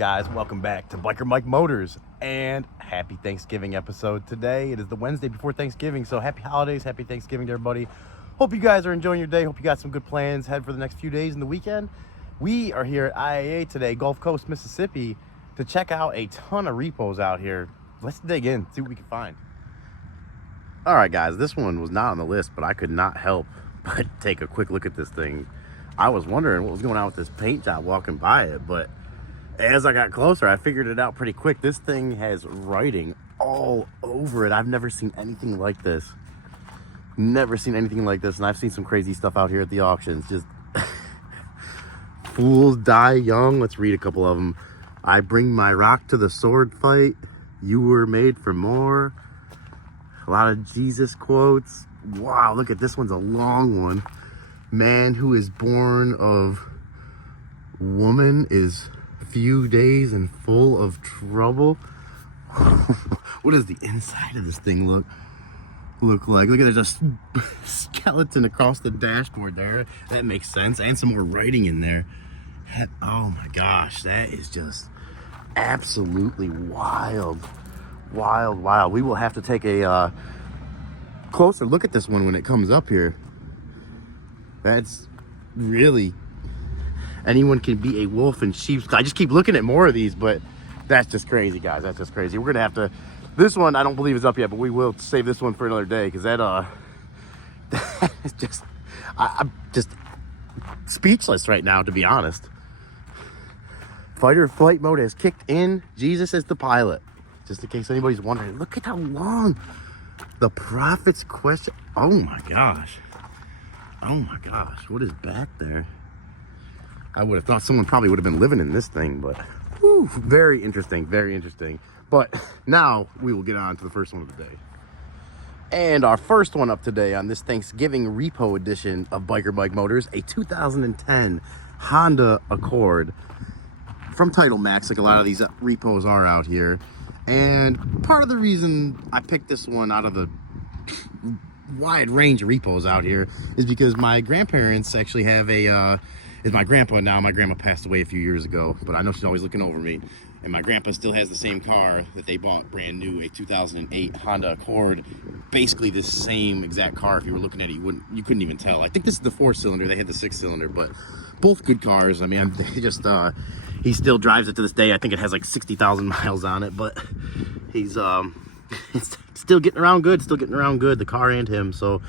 guys? Welcome back to Biker Mike Motors and happy Thanksgiving episode today. It is the Wednesday before Thanksgiving, so happy holidays, happy Thanksgiving to everybody. Hope you guys are enjoying your day. Hope you got some good plans ahead for the next few days in the weekend. We are here at IAAI today, Gulf Coast, Mississippi, to check out a ton of repos out here. Let's dig in, see what we can find. All right, guys, this one was not on the list, but I could not help but take a quick look at this thing. I was wondering what was going on with this paint job walking by it, but as I got closer, I figured it out pretty quick. This thing has writing all over it. I've never seen anything like this. Never seen anything like this, and I've seen some crazy stuff out here at the auctions. Just fools die young. Let's read a couple of them. I bring my rock to the sword fight. You were made for more. A lot of Jesus quotes. Wow, look at this one's a long one. Man who is born of woman is few days and full of trouble. What does the inside of this thing look like? Look at there's a skeleton across the dashboard there. That makes sense. And some more writing in there. Oh my gosh, that is just absolutely wild. Wild. We will have to take a closer look at this one when it comes up here. That's really, anyone can be a wolf in sheep's clothing. I just keep looking at more of these, but that's just crazy, guys. That's just crazy. We're gonna have to, this one I don't believe is up yet, but we will save this one for another day, because that it's just, I'm just speechless right now, to be honest. Fighter flight mode has kicked in. Jesus is the pilot, just in case anybody's wondering. Look at how long the prophet's question. Oh my gosh, what is back there? I would have thought someone probably would have been living in this thing, but whew, very interesting. But now we will get on to the first one of the day. And our first one up today on this Thanksgiving repo edition of Biker Mike Motors, a 2010 Honda Accord from Title Max, like a lot of these repos are out here. And part of the reason I picked this one out of the wide range of repos out here is because my grandparents actually have is my grandpa now. My grandma passed away a few years ago, but I know she's always looking over me. And my grandpa still has the same car that they bought brand new, a 2008 Honda Accord. Basically the same exact car. If you were looking at it, you couldn't even tell. I think this is the 4-cylinder. They had the 6-cylinder, but both good cars. I mean, they just he still drives it to this day. I think it has like 60,000 miles on it, but he's it's still getting around good. The car and him. So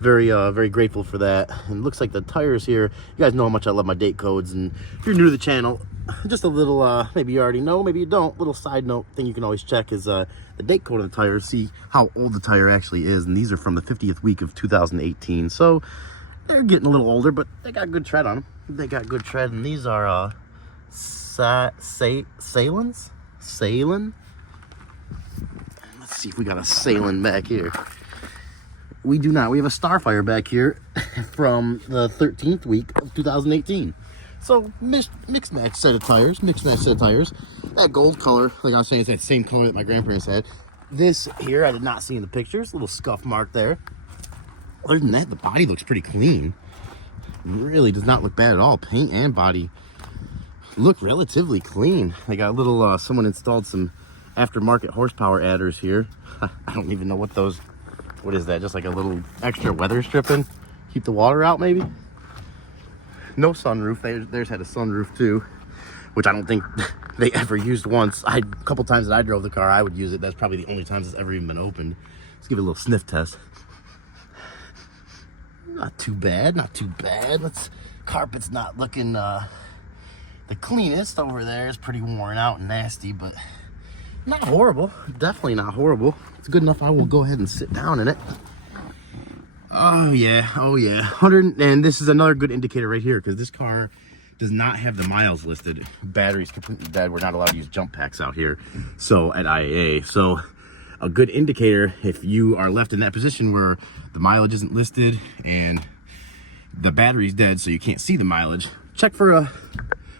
very grateful for that. And it looks like the tires here, you guys know how much I love my date codes, and if you're new to the channel, just a little maybe you already know, maybe you don't, little side note thing you can always check is the date code of the tires, see how old the tire actually is. And these are from the 50th week of 2018, so they're getting a little older, but they got good tread on them. And these are Salin. Let's see if we got a Salin back here. We do not. We have a Starfire back here from the 13th week of 2018. So mixed match set of tires. That gold color, like I was saying, is that same color that my grandparents had. This here I did not see in the pictures. Little scuff mark there. Other than that, the body looks pretty clean. Really does not look bad at all. Paint and body look relatively clean. They got a little, someone installed some aftermarket horsepower adders here. I don't even know what those, what is that? Just like a little extra weather stripping? Keep the water out, maybe? No sunroof. Theirs had a sunroof too, which I don't think they ever used once. A couple times that I drove the car, I would use it. That's probably the only times it's ever even been opened. Let's give it a little sniff test. Not too bad. Carpet's not looking the cleanest over there. It's pretty worn out and nasty, but not horrible. Definitely not horrible. It's good enough I will go ahead and sit down in it. Oh yeah. 100, and this is another good indicator right here, because this car does not have the miles listed. Battery's completely dead. We're not allowed to use jump packs out here, so at IAA. So a good indicator if you are left in that position where the mileage isn't listed and the battery's dead, so you can't see the mileage. Check for a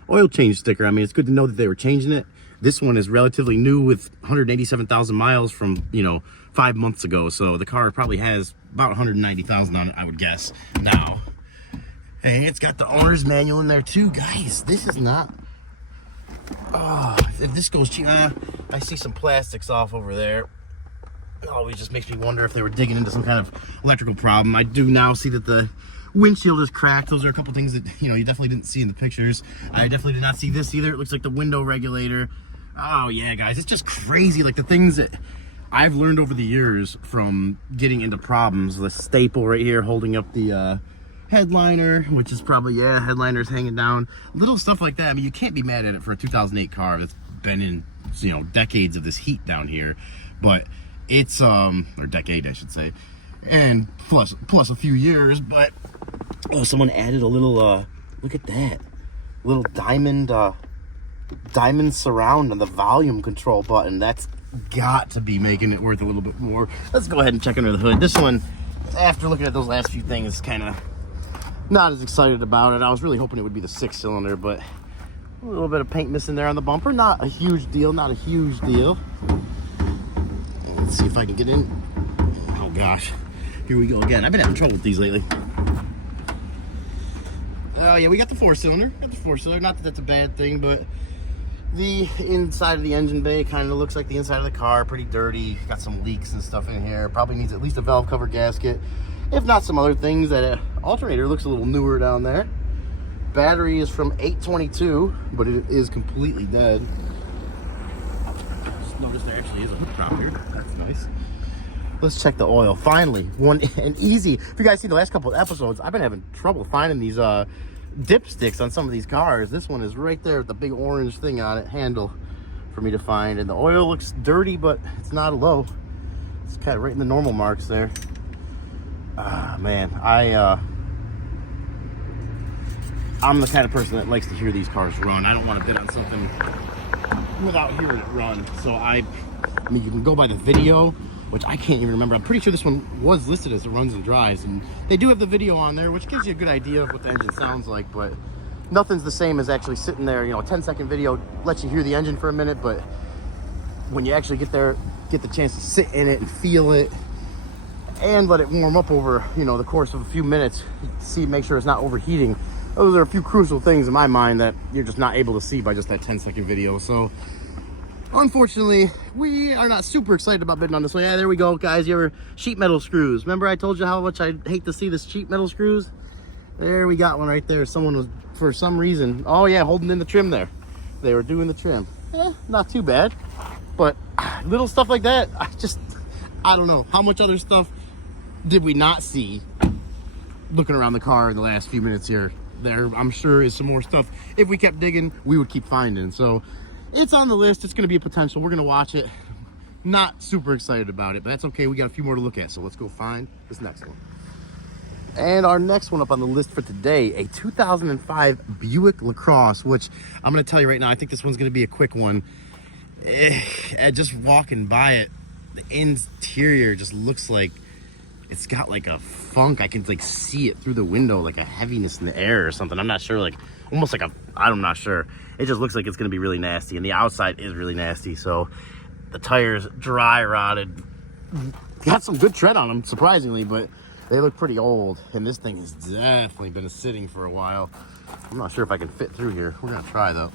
oil change sticker. I mean, it's good to know that they were changing it. This one is relatively new with 187,000 miles from, 5 months ago. So the car probably has about 190,000 on it, I would guess now. Hey, it's got the owner's manual in there too, guys. This is not Oh, if this goes cheap, I see some plastics off over there. It always just makes me wonder if they were digging into some kind of electrical problem. I do now see that the windshield is cracked. Those are a couple things that, you know, you definitely didn't see in the pictures. I definitely did not see this either. It looks like the window regulator. Oh yeah, guys, it's just crazy. Like the things that I've learned over the years from getting into problems. The staple right here holding up the headliner, which is probably, yeah, headliner's hanging down. Little stuff like that. I mean, you can't be mad at it for a 2008 car that's been in, you know, decades of this heat down here. But it's, or decade, I should say. And plus a few years, but, oh, someone added a little, look at that. Little diamond surround on the volume control button. That's got to be making it worth a little bit more. Let's go ahead and check under the hood. This one, after looking at those last few things, kind of not as excited about it. I was really hoping it would be the 6-cylinder, but a little bit of paint missing there on the bumper. Not a huge deal, not a huge deal. Let's see if I can get in. Oh gosh, here we go again. I've been having trouble with these lately. Yeah, we got the 4-cylinder. Not that that's a bad thing, but the inside of the engine bay kind of looks like the inside of the car. Pretty dirty. Got some leaks and stuff in here. Probably needs at least a valve cover gasket, if not some other things. That alternator looks a little newer down there. Battery is from 822, but it is completely dead. Just noticed there actually is a hook prop here. That's nice. Let's check the oil. Finally, one and easy. If you guys see the last couple of episodes, I've been having trouble finding these dipsticks on some of these cars. This one is right there with the big orange thing on it, handle, for me to find. And the oil looks dirty, but it's not low. It's kind of right in the normal marks there. Man, I'm the kind of person that likes to hear these cars run. I don't want to bid on something without hearing it run. So I mean, you can go by the video, which I can't even remember. I'm pretty sure this one was listed as it runs and drives, and they do have the video on there, which gives you a good idea of what the engine sounds like, but nothing's the same as actually sitting there. You know, a 10-second video lets you hear the engine for a minute, but when you actually get there, get the chance to sit in it and feel it and let it warm up over, you know, the course of a few minutes, see, make sure it's not overheating. Those are a few crucial things in my mind that you're just not able to see by just that 10-second video. So unfortunately, we are not super excited about bidding on this one. Yeah, there we go, guys. Your sheet metal screws. Remember I told you how much I hate to see this sheet metal screws? There, we got one right there. Someone was, for some reason, oh yeah, holding in the trim there. They were doing the trim. Not too bad. But little stuff like that, I don't know. How much other stuff did we not see looking around the car in the last few minutes here? There, I'm sure, is some more stuff. If we kept digging, we would keep finding. So it's on the list. It's going to be a potential. We're going to watch it. Not super excited about it, but that's okay. We got a few more to look at. So let's go find this next one. And our next one up on the list for today, a 2005 Buick LaCrosse, which I'm going to tell you right now, I think this one's going to be a quick one. Just walking by it, the interior just looks like it's got like a funk. I can like see it through the window, like a heaviness in the air or something. I'm not sure, like almost like I'm not sure. It just looks like it's gonna be really nasty, and the outside is really nasty. So the tires dry rotted, got some good tread on them, surprisingly, but they look pretty old. And this thing has definitely been sitting for a while. I'm not sure if I can fit through here. We're gonna try though.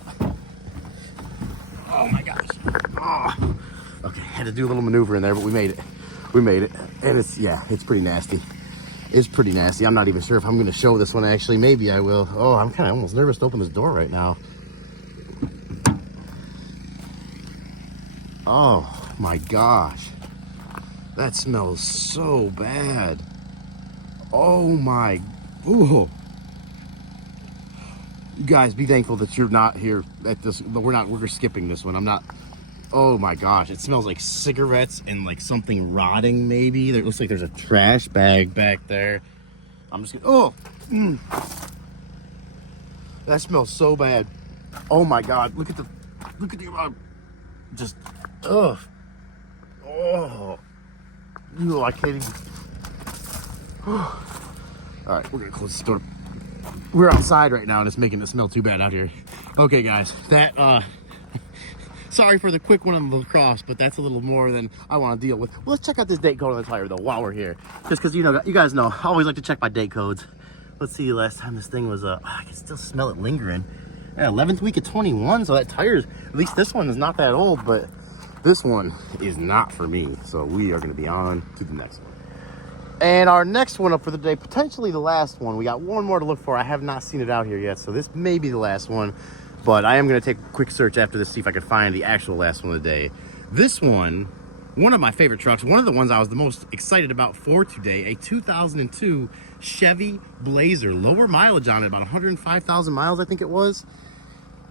Oh my gosh. Oh. Okay, had to do a little maneuver in there, but we made it. We made it. And it's, yeah, it's pretty nasty. It's pretty nasty. I'm not even sure if I'm going to show this one, actually. Maybe I will. Oh, I'm kind of almost nervous to open this door right now. Oh my gosh. That smells so bad. Oh my. Ooh. You guys, be thankful that you're not here at this. We're skipping this one. I'm not. Oh my gosh, it smells like cigarettes and like something rotting maybe. There looks like there's a trash bag back there. I'm just gonna, that smells so bad. Oh my God, look at the just, ugh. Oh, ew, I can't even. All right, we're gonna close this door. We're outside right now and it's making it smell too bad out here. Okay guys, that, sorry for the quick one on the LaCrosse, but that's a little more than I want to deal with. Well, let's check out this date code on the tire though while we're here. Just because, you know, you guys know, I always like to check my date codes. Let's see, last time this thing was, I can still smell it lingering. Yeah, 11th week of 21, so that tire's, at least this one is not that old, but this one is not for me. So we are going to be on to the next one. And our next one up for the day, potentially the last one. We got one more to look for. I have not seen it out here yet, so this may be the last one. But I am going to take a quick search after this, see if I can find the actual last one of the day. This one of my favorite trucks, one of the ones I was the most excited about for today, a 2002 Chevy Blazer. Lower mileage on it, about 105,000 miles, I think it was.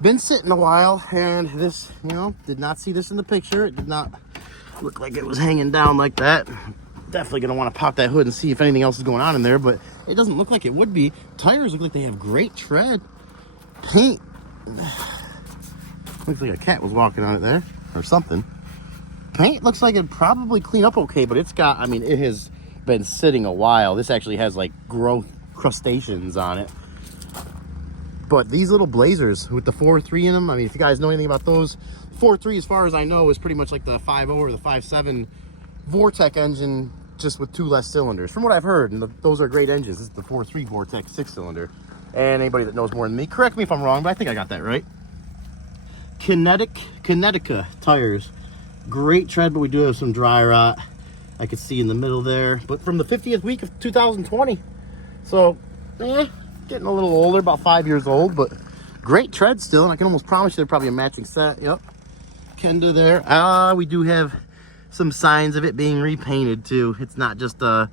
Been sitting a while, and this, you know, did not see this in the picture. It did not look like it was hanging down like that. Definitely gonna want to pop that hood and see if anything else is going on in there, but it doesn't look like it would be. Tires look like they have great tread. Paint looks like a cat was walking on it there or something. Paint looks like it'd probably clean up okay, but it's got, I mean, it has been sitting a while. This actually has like growth crustaceans on it. But these little Blazers with the 4.3 in them, I mean, if you guys know anything about those, 4.3 as far as I know is pretty much like the 5.0 or the 5.7 Vortec engine, just with 2 less cylinders, from what I've heard. And those are great engines. This is the 4.3 Vortec 6-cylinder. And anybody that knows more than me, correct me if I'm wrong, but I think I got that right. Kinetica tires. Great tread, but we do have some dry rot. I could see in the middle there. But from the 50th week of 2020. So, getting a little older, about 5 years old, but great tread still. And I can almost promise you they're probably a matching set. Yep. Kenda there. We do have some signs of it being repainted too. It's not just a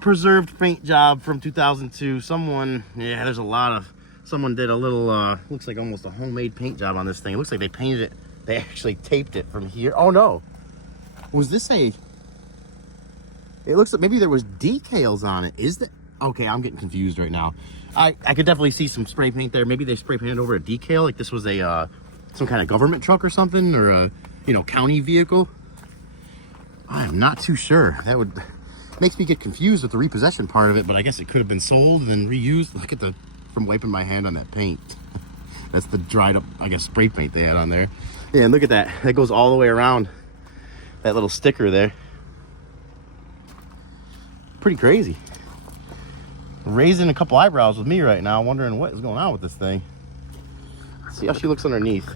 preserved paint job from 2002. Someone did a little looks like almost a homemade paint job on this thing. It looks like they painted it, they actually taped it from here. Oh no, was this it looks like maybe there was decals on it. Is that okay? I'm getting confused right now. I could definitely see some spray paint there. Maybe they spray painted over a decal, like this was a some kind of government truck or something, or a, you know, county vehicle. I'm not too sure. That would makes me get confused with the repossession part of it, but I guess it could have been sold and then reused. Look at from wiping my hand on that paint. That's the dried up, I guess, spray paint they had on there. Yeah, and look at that. That goes all the way around that little sticker there. Pretty crazy. Raising a couple eyebrows with me right now, wondering what is going on with this thing. Let's see how she looks underneath.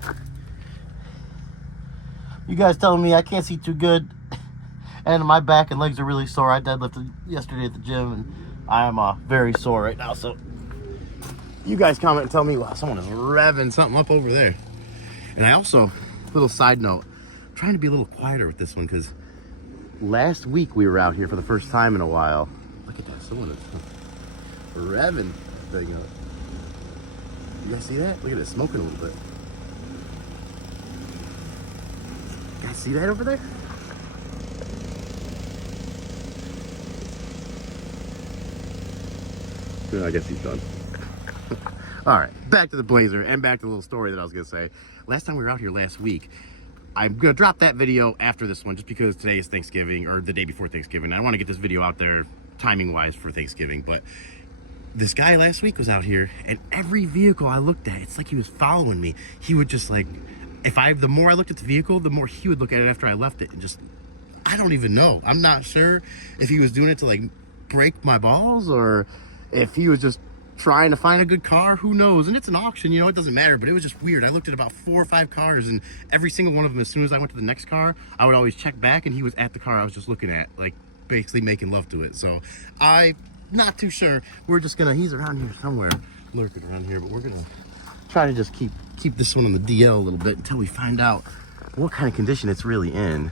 You guys telling me I can't see too good, and my back and legs are really sore. I deadlifted yesterday at the gym, and I am very sore right now. So you guys comment and tell me, wow, someone is revving something up over there. And I also, little side note, I'm trying to be a little quieter with this one, because last week we were out here for the first time in a while. Look at that, someone is revving the thing up. You guys see that? Look at it smoking a little bit. You guys see that over there? I guess he's done. All right, back to the Blazer and back to the little story that I was gonna say. Last time we were out here last week, I'm gonna drop that video after this one just because today is Thanksgiving, or the day before Thanksgiving. I want to get this video out there timing wise for Thanksgiving. But this guy last week was out here, and every vehicle I looked at, it's like he was following me. He would just like, the more I looked at the vehicle, the more he would look at it after I left it, and just, I don't even know. I'm not sure if he was doing it to like break my balls, or if he was just trying to find a good car. Who knows? And it's an auction, you know, it doesn't matter. But it was just weird. I looked at about 4 or 5 cars, and every single one of them, as soon as I went to the next car, I would always check back, and he was at the car I was just looking at, like basically making love to it. So I'm not too sure. We're just gonna, he's around here somewhere, lurking around here, but we're gonna try to just keep this one on the DL a little bit until we find out what kind of condition it's really in.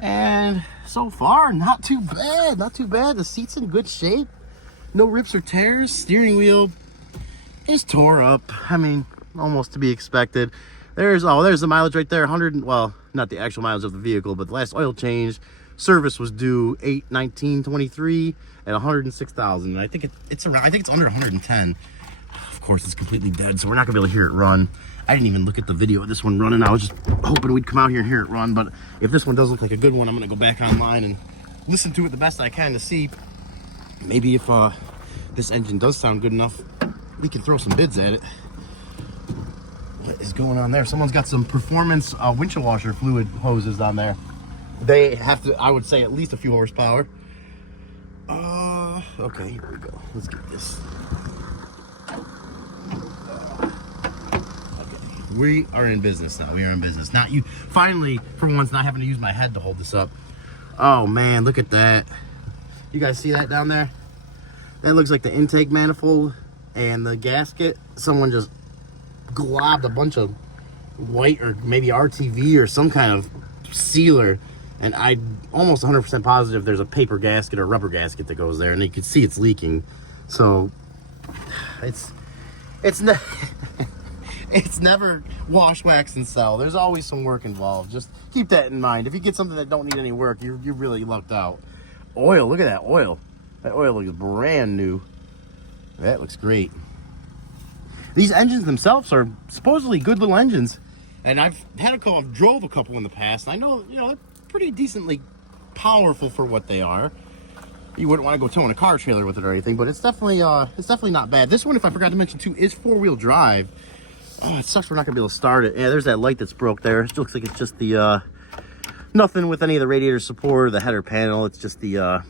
And so far, not too bad, not too bad. The seat's in good shape. No rips or tears. Steering wheel is tore up. I mean, almost to be expected. There's the mileage right there. 100, well, not the actual mileage of the vehicle, but the last oil change service was due 8/19/23 at 106,000. I think it's around. I think it's under 110. Of course, it's completely dead, so we're not gonna be able to hear it run. I didn't even look at the video of this one running. I was just hoping we'd come out here and hear it run. But if this one does look like a good one, I'm gonna go back online and listen to it the best I can to see. Maybe if this engine does sound good enough, we can throw some bids at it. What is going on there? Someone's got some performance windshield washer fluid hoses on there. They have to, I would say, at least a few horsepower. Okay, here we go. Let's get this. We are in business now. We are in business. Not you. Finally, for once, not having to use my head to hold this up. Oh man, look at that. You guys see that down there? That looks like the intake manifold and the gasket. Someone just globbed a bunch of white or maybe RTV or some kind of sealer, and I'm almost 100% positive there's a paper gasket or rubber gasket that goes there, and you can see it's leaking. So it's it's never wash, wax, and sell. There's always some work involved. Just keep that in mind. If you get something that don't need any work, you really lucked out. Oil, look at that oil. That oil looks brand new. That looks great. These engines themselves are supposedly good little engines, and I've drove a couple in the past. I know, they're pretty decently powerful for what they are. You wouldn't want to go towing a car trailer with it or anything, but it's definitely not bad. This one, if I forgot to mention too, is 4-wheel drive. Oh, it sucks we're not gonna be able to start it. Yeah, there's that light that's broke there. It looks like it's just the nothing with any of the radiator support or the header panel. It's just the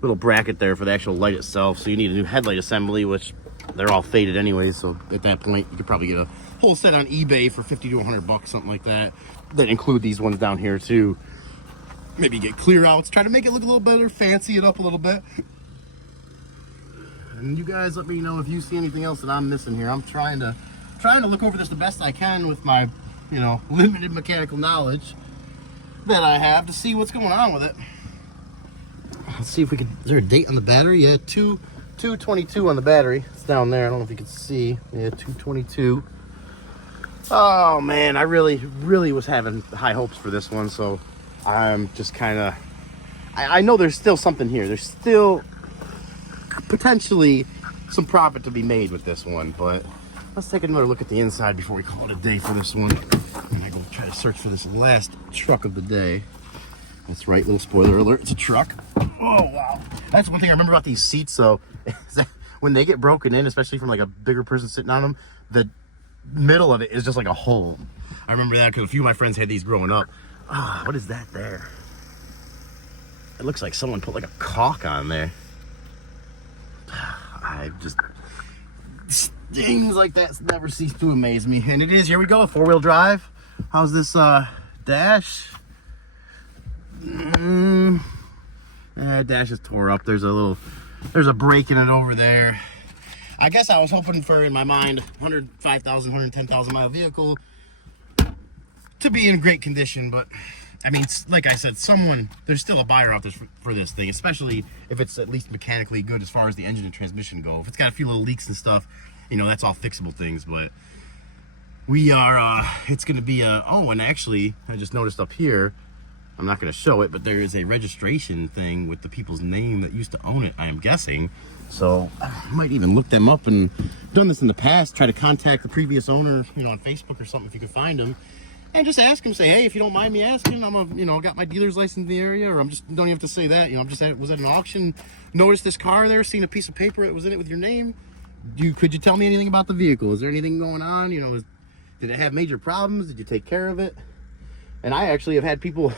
little bracket there for the actual light itself. So you need a new headlight assembly, which they're all faded anyway. So at that point, you could probably get a whole set on eBay for 50 to 100 bucks, something like that. That include these ones down here too. Maybe get clear outs, try to make it look a little better, fancy it up a little bit. And you guys let me know if you see anything else that I'm missing here. I'm trying to look over this the best I can with my, limited mechanical knowledge that I have to see what's going on with it. Let's see if we can. Is there a date on the battery? Yeah, 2/22 on the battery. It's down there. I don't know if you can see. Yeah, 2/22. Oh man, I really was having high hopes for this one, so I'm just kind of. I know there's still something here. There's still potentially some profit to be made with this one, but let's take another look at the inside before we call it a day for this one. And I go try to search for this last truck of the day. That's right, little spoiler alert, it's a truck. Oh, wow. That's one thing I remember about these seats, though, is that when they get broken in, especially from like a bigger person sitting on them, the middle of it is just like a hole. I remember that because a few of my friends had these growing up. Ah, what is that there? It looks like someone put like a caulk on there. I just... things like that never cease to amaze me. And it is, here we go, 4-wheel drive. How's this dash? Dash is tore up. There's a break in it over there. I guess I was hoping for, in my mind, 105,000, 110,000 mile vehicle to be in great condition, but I mean, like I said, there's still a buyer out there for this thing, especially if it's at least mechanically good as far as the engine and transmission go. If it's got a few little leaks and stuff, that's all fixable things, but we are, it's going to be oh, and actually, I just noticed up here, I'm not going to show it, but there is a registration thing with the people's name that used to own it, I am guessing. So I might even look them up, and done this in the past, try to contact the previous owner, on Facebook or something if you can find them, and just ask him, say, hey, if you don't mind me asking, I'm got my dealer's license in the area, or don't even have to say that, I'm just was at an auction, noticed this car there, seen a piece of paper that was in it with your name. Could you tell me anything about the vehicle? Is there anything going on? Did it have major problems? Did you take care of it? And I actually have had people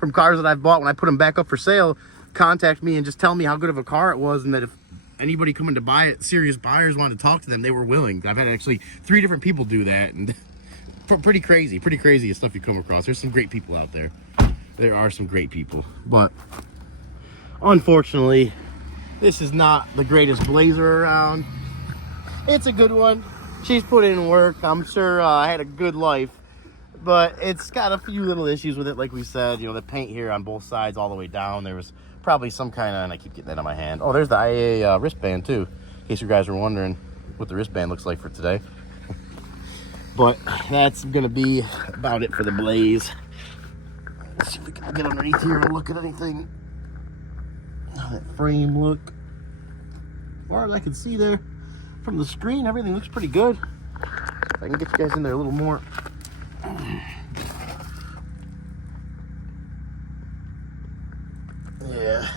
from cars that I've bought, when I put them back up for sale, contact me and just tell me how good of a car it was, and that if anybody coming to buy it, serious buyers wanted to talk to them, they were willing. I've had actually 3 different people do that, and pretty crazy stuff you come across. There's some great people out there. There are some great people, but unfortunately, this is not the greatest Blazer around. It's a good one. She's put in work. I'm sure I had a good life, but it's got a few little issues with it. Like we said, the paint here on both sides all the way down, there was probably some kind of, and I keep getting that on my hand. Oh, there's the IAAI wristband too, in case you guys are wondering what the wristband looks like for today. But that's gonna be about it for the Blaze. Let's see if we can get underneath here and look at anything. How that frame look. As far as I can see there from the screen, everything looks pretty good. If I can get you guys in there a little more. Yeah.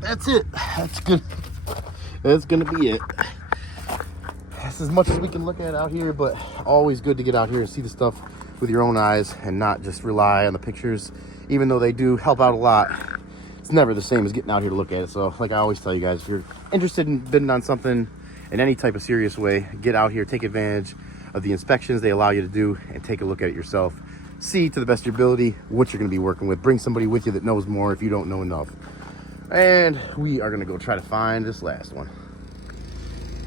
That's it. That's good. That's gonna be it. That's as much as we can look at out here, but always good to get out here and see the stuff with your own eyes and not just rely on the pictures. Even though they do help out a lot, it's never the same as getting out here to look at it. So like I always tell you guys, if you're interested in bidding on something in any type of serious way, get out here, take advantage of the inspections they allow you to do, and take a look at it yourself. See to the best of your ability what you're going to be working with. Bring somebody with you that knows more if you don't know enough. And we are going to go try to find this last one.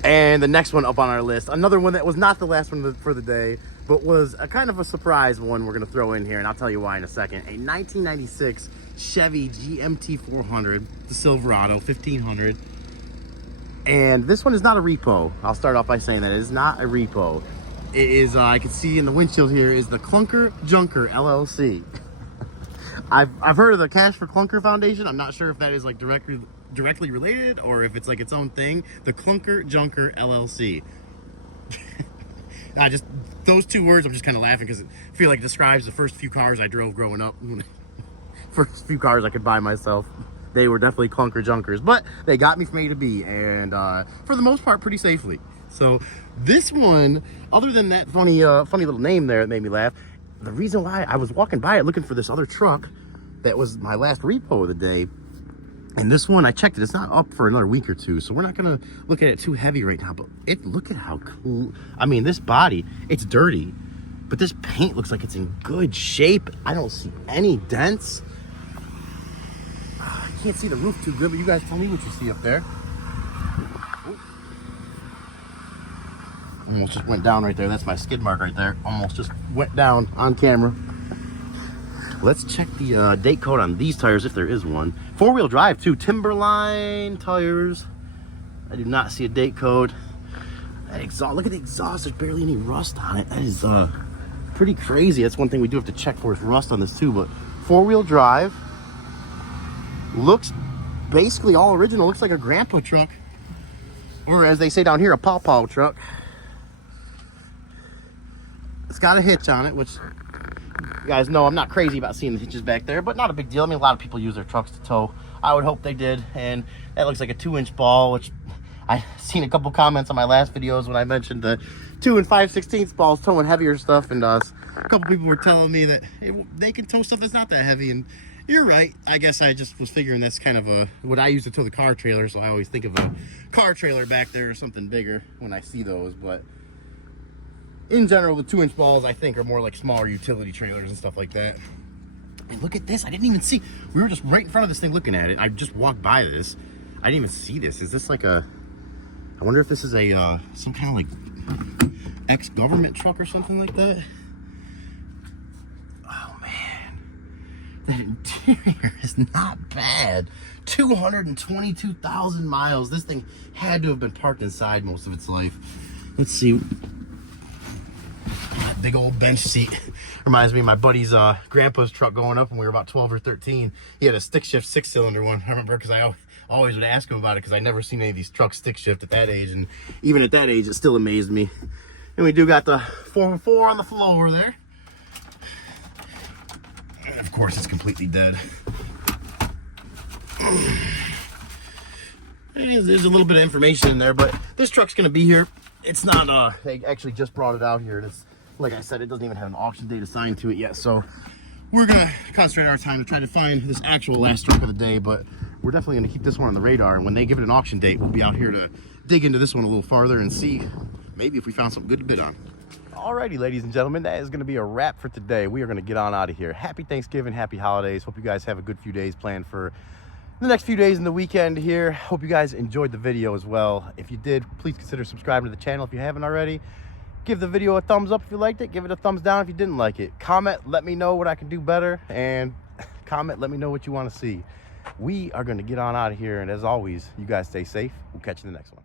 And the next one up on our list, another one that was not the last one for the day, but was a kind of a surprise one we're going to throw in here, and I'll tell you why in a second. A 1996 Chevy GMT 400, the Silverado 1500. And this one is not a repo. I'll start off by saying that it is not a repo. It is, I can see in the windshield here, is the Clunker Junker LLC. I've heard of the Cash for Clunker Foundation. I'm not sure if that is like directly related or if it's like its own thing. The Clunker Junker LLC. Those two words, I'm just kind of laughing because I feel like it describes the first few cars I drove growing up. First few cars I could buy myself. They were definitely clunker junkers, but they got me from A to B, and for the most part, pretty safely. So this one, other than that funny little name there, it made me laugh. The reason why I was walking by it looking for this other truck that was my last repo of the day, and this one, I checked it, it's not up for another week or two, so we're not gonna look at it too heavy right now, but look at how cool. I mean, this body, it's dirty, but this paint looks like it's in good shape. I don't see any dents. I can't see the roof too good, but you guys tell me what you see up there. Almost just went down right there. That's my skid mark right there. Almost just went down on camera. Let's check the date code on these tires if there is one. Four-wheel drive too. Timberline tires. I do not see a date code. That exhaust, look at the exhaust. There's barely any rust on it. That is pretty crazy. That's one thing we do have to check for is rust on this too. But four-wheel drive. Looks basically all original. Looks like a grandpa truck. Or as they say down here, a pawpaw truck. It's got a hitch on it, which you guys know I'm not crazy about seeing the hitches back there, but not a big deal. I mean, a lot of people use their trucks to tow. I would hope they did. And that looks like a 2-inch ball, which I seen a couple comments on my last videos when I mentioned the 2 5/16 balls towing heavier stuff. And a couple people were telling me that they can tow stuff that's not that heavy. And you're right. I guess I just was figuring that's kind of what I use to tow the car trailer. So I always think of a car trailer back there or something bigger when I see those. But in general, the 2-inch balls, I think, are more like smaller utility trailers and stuff like that. And look at this. I didn't even see. We were just right in front of this thing looking at it. I just walked by this. I didn't even see this. Is this like a... I wonder if this is a some kind of like ex-government truck or something like that. Oh, man. The interior is not bad. 222,000 miles. This thing had to have been parked inside most of its life. Let's see. That big old bench seat reminds me of my buddy's grandpa's truck going up when we were about 12 or 13. He had a stick shift 6-cylinder one. I remember because I always would ask him about it because I never seen any of these trucks stick shift at that age, and even at that age it still amazed me. And we do got the 4x4 on the floor there. And of course it's completely dead. There's a little bit of information in there, but this truck's gonna be here. It's not they actually just brought it out here. It's, like I said, it doesn't even have an auction date assigned to it yet, so we're gonna concentrate our time to try to find this actual last truck of the day. But we're definitely gonna keep this one on the radar, and when they give it an auction date, we'll be out here to dig into this one a little farther and see maybe if we found something good to bid on. Alrighty, ladies and gentlemen, that is gonna be a wrap for today. We are gonna get on out of here. Happy Thanksgiving, happy holidays. Hope you guys have a good few days planned for the next few days in the weekend here. Hope you guys enjoyed the video as well. If you did, please consider subscribing to the channel if you haven't already. Give the video a thumbs up if you liked it. Give it a thumbs down if you didn't like it. Comment, let me know what I can do better, and comment, let me know what you want to see. We are going to get on out of here, and as always, you guys stay safe. We'll catch you in the next one.